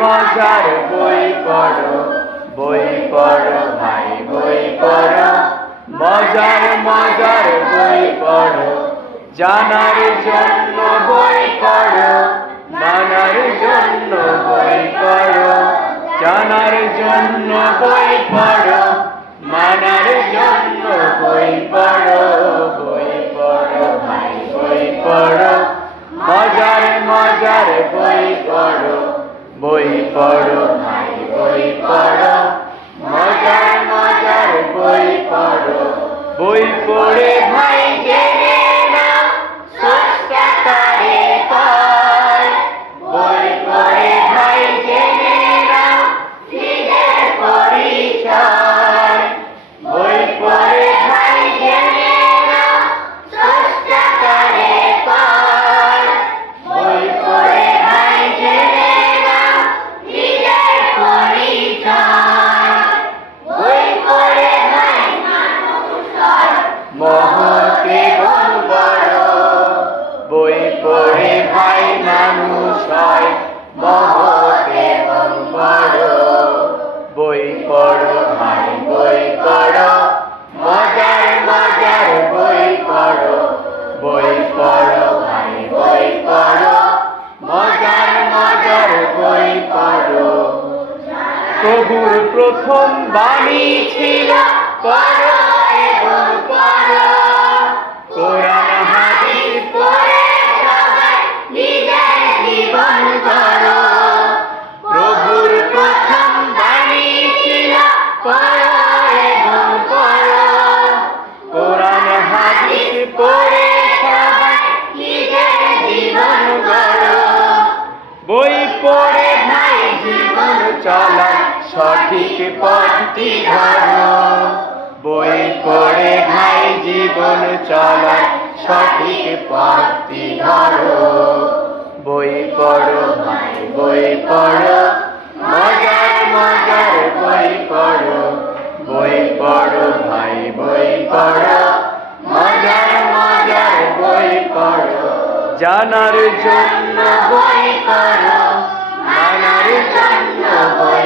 মজার বই পড়ো, বই পড়ো ভাই বই পড়ো, মজার মজার বই পড়ো, জানার জন্য বই পড়ো, মানার জন্য বই পড়ো, জানার জন্য বই পড়ো, মানার জন্য বই পড়ো, বই পড়ো ভাই বই পড়ো, মজার মজার বই পড়ো, বই পড়ো ভাই বই পড়ো, মজার মজার বই পড়ো, বই পড়ে ভাই জেনে নাও স্রষ্টা কারে পায়, বই পড়ে ভাই জেনে নাও নিজের পরিচয়, বই পড়ে ভাই জেনে নাও স্রষ্টা কারে পায়, বই পড়ে ভাই জেনে নাও নিজের পরিচয়, বই পড়ে ভাই মানুষ হয় মহৎ এবং বড়, বই পড়ে ভাই মানুষ হয় মহৎ এবং বড়, বই পড়ো ভাই বই পড়ো, মজার মজার বই পড়ো, বই পড়ো ভাই বই পড়ো, মজার মজার বই পড়ো। প্রভুর প্রথম বাণী ছিল পড়ো এবং পড়ো, কোরআন হাদিস পড়ে সবাই নিজের জীবন গড়ো। প্রভুর প্রথম বাণী ছিল পড়ো এবং পড়ো, কোরআন হাদিস পড়ে সবাই নিজের জীবন গড়ো। বই পড়ে ভাই জীবন চলার সঠিক পথটি ধরো, বই পড়ে ভাই জীবন চলার সঠিক পথটি ধরো, বই পড়ো ভাই বই পড়ো, মজার মজার বই পড়ো, বই পড়ো ভাই বই পড়ো, মজার মজার বই পড়ো, জানার জন্য বই পড়ো, মানার জন্য বই